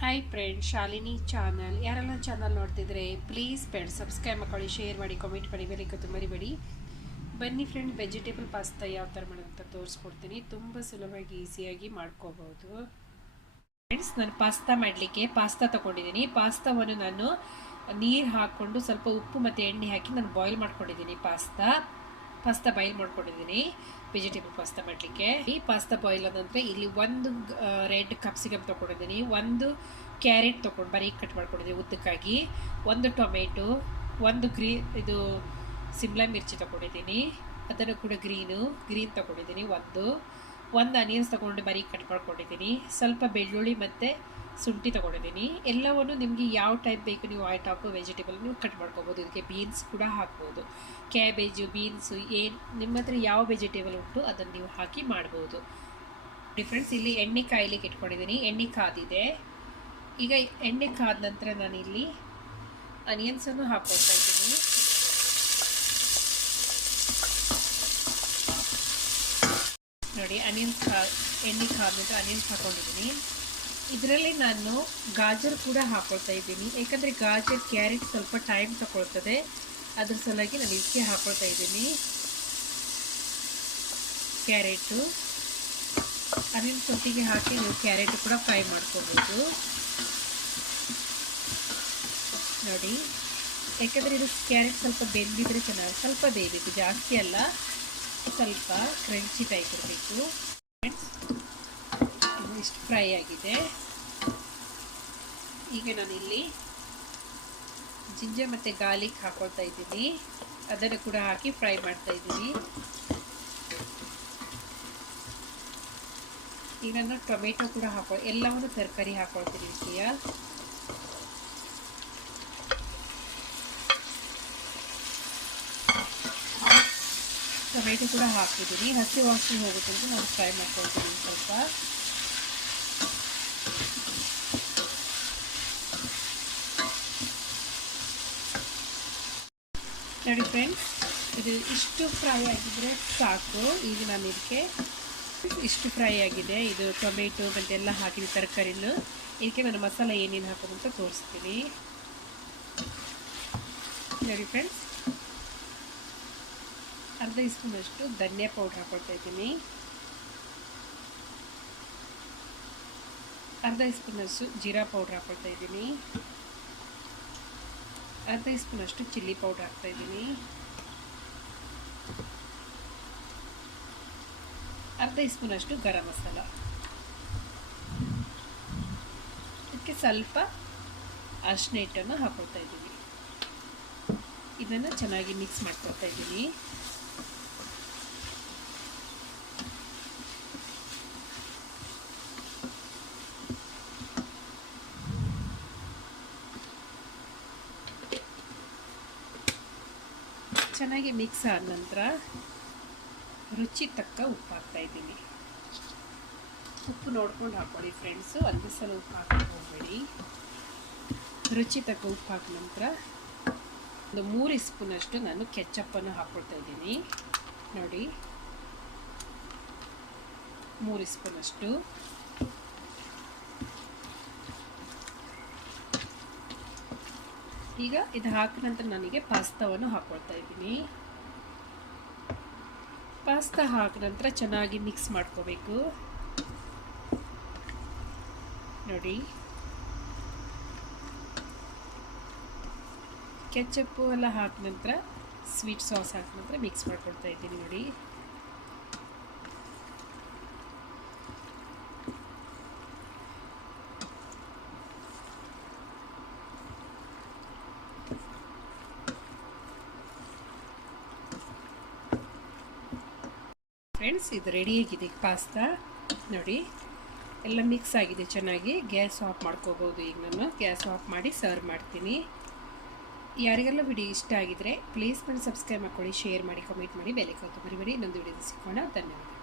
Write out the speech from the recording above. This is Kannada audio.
Hi friend, Shalini channel. ಯಾರೆಲ್ಲ ಚಾನಲ್ ನೋಡ್ತಿದ್ರೆ ಪ್ಲೀಸ್ ಫ್ರೆಂಡ್ ಸಬ್ಸ್ಕ್ರೈಬ್ ಮಾಡ್ಕೊಳ್ಳಿ, ಶೇರ್ ಮಾಡಿ, ಕಾಮೆಂಟ್ ಮಾಡಿ, ಬೆಲ್ಲೈಕನ್ ಮರಿಬೇಡಿ. ಬನ್ನಿ ಫ್ರೆಂಡ್, ವೆಜಿಟೇಬಲ್ ಪಾಸ್ತಾ ಯಾವ ಥರ ಮಾಡೋದಂತ ತೋರಿಸ್ಕೊಡ್ತೀನಿ. ತುಂಬ ಸುಲಭವಾಗಿ ಈಸಿಯಾಗಿ ಮಾಡ್ಕೋಬೋದು. ಫ್ರೆಂಡ್ಸ್, ನಾನು ಪಾಸ್ತಾ ಮಾಡಲಿಕ್ಕೆ ಪಾಸ್ತಾ ತೊಗೊಂಡಿದ್ದೀನಿ. ಪಾಸ್ತಾವನ್ನು ನಾನು ನೀರು ಹಾಕ್ಕೊಂಡು ಸ್ವಲ್ಪ ಉಪ್ಪು ಮತ್ತು ಎಣ್ಣೆ ಹಾಕಿ ನಾನು ಬಾಯ್ಲ್ ಮಾಡ್ಕೊಂಡಿದ್ದೀನಿ. ಪಾಸ್ತಾ ಬಾಯ್ಲ್ ಮಾಡ್ಕೊಂಡಿದ್ದೀನಿ ವೆಜಿಟೇಬಲ್ ಪಾಸ್ತಾ ಮಾಡಲಿಕ್ಕೆ. ಈ ಪಾಸ್ತಾ ಬಾಯ್ಲ್ ಆದಂದರೆ ಇಲ್ಲಿ ಒಂದು ರೆಡ್ ಕ್ಯಾಪ್ಸಿಕಮ್ ತೊಗೊಂಡಿದ್ದೀನಿ, ಒಂದು ಕ್ಯಾರೆಟ್ ತೊಗೊಂಡು ಬರೀ ಕಟ್ ಮಾಡ್ಕೊಂಡಿದ್ದೀನಿ ಉದ್ದಕ್ಕಾಗಿ, ಒಂದು ಟೊಮೆಟೊ, ಒಂದು ಇದು ಸಿಮ್ಲಾ ಮಿರ್ಚಿ ತೊಗೊಂಡಿದ್ದೀನಿ, ಅದನ್ನು ಕೂಡ ಗ್ರೀನ್ ತೊಗೊಂಡಿದ್ದೀನಿ, ಒಂದು ಆನಿಯನ್ಸ್ ತೊಗೊಂಡು ಬರೀ ಕಟ್ ಮಾಡ್ಕೊಂಡಿದ್ದೀನಿ, ಸ್ವಲ್ಪ ಬೆಳ್ಳುಳ್ಳಿ ಮತ್ತು ಶುಂಠಿ ತೊಗೊಂಡಿದ್ದೀನಿ. ಎಲ್ಲವನ್ನು ನಿಮಗೆ ಯಾವ ಟೈಪ್ ಬೇಕು ನೀವು ಆ ಟೈಪ್ ವೆಜಿಟೇಬಲ್ ನೀವು ಕಟ್ ಮಾಡ್ಕೋಬೋದು. ಇದಕ್ಕೆ ಬೀನ್ಸ್ ಕೂಡ ಹಾಕ್ಬೋದು, ಕ್ಯಾಬೇಜು, ಬೀನ್ಸು, ನಿಮ್ಮ ಹತ್ರ ಯಾವ ವೆಜಿಟೇಬಲ್ ಉಂಟು ಅದನ್ನು ನೀವು ಹಾಕಿ ಮಾಡ್ಬೋದು. ಫ್ರೆಂಡ್ಸ್, ಇಲ್ಲಿ ಎಣ್ಣೆ ಕಾಯ್ಲಿಕ್ಕೆ ಇಟ್ಕೊಂಡಿದ್ದೀನಿ. ಎಣ್ಣೆ ಕಾದಿದೆ. ಈಗ ಎಣ್ಣೆ ಕಾದ ನಂತರ ನಾನಿಲ್ಲಿ ಆನಿಯನ್ಸನ್ನು ಹಾಕ್ಕೊಳ್ತಾ ಇದ್ದೀನಿ. ನೋಡಿ, ಎಣ್ಣೆ ಕಾದ ನಂತರ ಆನಿಯನ್ಸ್ ಹಾಕ್ಕೊಂಡಿದ್ದೀನಿ. ಇದರಲ್ಲಿ ನಾನು ಗಾಜರ್ ಕೂಡ ಹಾಕ್ಕೊಳ್ತಾ ಇದ್ದೀನಿ. ಯಾಕಂದರೆ ಗಾಜರ್, ಕ್ಯಾರೆಟ್ ಸ್ವಲ್ಪ ಟೈಮ್ ತಗೊಳ್ತದೆ, ಅದ್ರ ಸಲುವಾಗಿ ನಾನು ಇದಕ್ಕೆ ಹಾಕ್ಕೊಳ್ತಾ ಇದ್ದೀನಿ. ಕ್ಯಾರೆಟು ಆನಿಯನ್ ಸೊಟ್ಟಿಗೆ ಹಾಕಿ ನೀವು ಕ್ಯಾರೆಟ್ ಕೂಡ ಫ್ರೈ ಮಾಡ್ಕೋಬೋದು. ನೋಡಿ, ಯಾಕಂದರೆ ಇದು ಕ್ಯಾರೆಟ್ ಸ್ವಲ್ಪ ಬೆಂದಿದ್ರೆ ಚೆನ್ನಾಗಿ, ಸ್ವಲ್ಪ ಬೇಯಬೇಕು, ಜಾಸ್ತಿ ಅಲ್ಲ, ಸ್ವಲ್ಪ ಕ್ರಂಚಿ ಟೈಪ್ ಇರಬೇಕು. ಇಷ್ಟು ಫ್ರೈ ಆಗಿದೆ. ಈಗ ನಾನಿಲ್ಲಿ ಜಿಂಜರ್ ಮತ್ತು ಗಾರ್ಲಿಕ್ ಹಾಕೊಳ್ತಾ ಇದ್ದೀನಿ, ಅದನ್ನು ಕೂಡ ಹಾಕಿ ಫ್ರೈ ಮಾಡ್ತಾ ಇದ್ದೀನಿ. ಈಗ ನಾನು ಟೊಮೆಟೊ ಕೂಡ ಎಲ್ಲವನ್ನು ತರಕಾರಿ ಹಾಕೊಳ್ತೀನಿ. ಇದಕ್ಕೆ ಟೊಮೆಟೊ ಕೂಡ ಹಾಕಿದ್ದೀನಿ. ಹಸಿ ವಾಸನೆ ಹೋಗುತ್ತೆ ಅಂತ ನಾನು ಫ್ರೈ ಮಾಡ್ಕೊಳ್ತೀನಿ ಸ್ವಲ್ಪ. ನೋಡಿ ಫ್ರೆಂಡ್ಸ್, ಇದು ಇಷ್ಟು ಫ್ರೈ ಆಗಿದ್ರೆ ಸಾಕು. ಈಗ ನಾನು ಇದಕ್ಕೆ ಇಷ್ಟು ಫ್ರೈ ಆಗಿದೆ, ಇದು ಟೊಮೆಟೊ ಮತ್ತು ಎಲ್ಲ ಹಾಕಿದ ತರಕಾರಿನೂ. ಇದಕ್ಕೆ ನಾನು ಮಸಾಲೆ ಏನೇನು ಹಾಕೋದು ಅಂತ ತೋರಿಸ್ತೀನಿ. ನೋಡಿ ಫ್ರೆಂಡ್ಸ್, ಅರ್ಧ ಸ್ಪೂನಷ್ಟು ಧನಿಯಾ ಪೌಡ್ರ್ ಹಾಕೊಳ್ತಾ ಇದ್ದೀನಿ, ಅರ್ಧ ಸ್ಪೂನಷ್ಟು ಜೀರಾ ಪೌಡ್ರ್ ಹಾಕೊಳ್ತಾ ಇದ್ದೀನಿ, ಅರ್ಧ ಸ್ಪೂನಷ್ಟು ಚಿಲ್ಲಿ ಪೌಡರ್ ಹಾಕ್ತಾ ಇದ್ದೀನಿ, ಅರ್ಧ ಸ್ಪೂನಷ್ಟು ಗರಂ ಮಸಾಲ, ಇದಕ್ಕೆ ಸ್ವಲ್ಪ ಅರಿಶಿನ ಹಿಟ್ಟನ್ನು ಹಾಕೊಳ್ತಾ ಇದ್ದೀನಿ. ಇದನ್ನು ಚೆನ್ನಾಗಿ ಮಿಕ್ಸ್ ಮಾಡ್ಕೊಳ್ತಾ ಇದ್ದೀನಿ. ಚೆನ್ನಾಗಿ ಮಿಕ್ಸ್ ಆದ ನಂತರ ರುಚಿ ತಕ್ಕ ಉಪ್ಪು ಹಾಕ್ತಾ ಇದ್ದೀನಿ. ಉಪ್ಪು ನೋಡ್ಕೊಂಡು ಹಾಕೊಳ್ಳಿ ಫ್ರೆಂಡ್ಸು, ಒಂದೇ ಸಲ ಉಪ್ಪು ಹಾಕಕ್ಕೆ ಹೋಗಬೇಡಿ. ರುಚಿ ತಕ್ಕ ಉಪ್ಪು ಹಾಕಿದ ನಂತರ ಒಂದು 3 ಸ್ಪೂನಷ್ಟು ನಾನು ಕೆಚಪ್ಪನ್ನು ಹಾಕ್ಕೊಳ್ತಾ ಇದ್ದೀನಿ. ನೋಡಿ, 3 ಸ್ಪೂನಷ್ಟು. ಈಗ ಇದು ಹಾಕಿದ ನಂತರ ನನಗೆ ಪಾಸ್ತಾವನ್ನು ಹಾಕ್ಕೊಳ್ತಾ ಇದ್ದೀನಿ. ಪಾಸ್ತಾ ಹಾಕಿದ ನಂತರ ಚೆನ್ನಾಗಿ ಮಿಕ್ಸ್ ಮಾಡ್ಕೋಬೇಕು. ನೋಡಿ, ಕೆಚಪ್ಪು ಎಲ್ಲ ಹಾಕಿದ ನಂತರ ಸ್ವೀಟ್ ಸಾಸ್ ಹಾಕಿದ ನಂತರ ಮಿಕ್ಸ್ ಮಾಡ್ಕೊಳ್ತಾ ಇದ್ದೀನಿ. ನೋಡಿ, ಫ್ರೆಂಡ್ಸ್, ಇದು ರೆಡಿಯಾಗಿದೆ ಪಾಸ್ತಾ. ನೋಡಿ, ಎಲ್ಲ ಮಿಕ್ಸ್ ಆಗಿದೆ ಚೆನ್ನಾಗಿ. ಗ್ಯಾಸ್ ಆಫ್ ಮಾಡ್ಕೋಬೋದು. ಈಗ ನಾನು ಗ್ಯಾಸ್ ಆಫ್ ಮಾಡಿ ಸರ್ವ್ ಮಾಡ್ತೀನಿ. ಯಾರಿಗೆಲ್ಲ ವಿಡಿಯೋ ಇಷ್ಟ ಆಗಿದ್ರೆ ಪ್ಲೀಸ್ ಮಾಡಿ ಸಬ್ಸ್ಕ್ರೈಬ್ ಮಾಡ್ಕೊಳ್ಳಿ, ಶೇರ್ ಮಾಡಿ, ಕಾಮೆಂಟ್ ಮಾಡಿ, ಬೆಲ್ ಐಕಾನ್ ಮರಿಬೇಡಿ. ಇನ್ನೊಂದು ವಿಡಿಯೋದಲ್ಲಿ ಸಿಕ್ಕೋಣ. ಧನ್ಯವಾದ.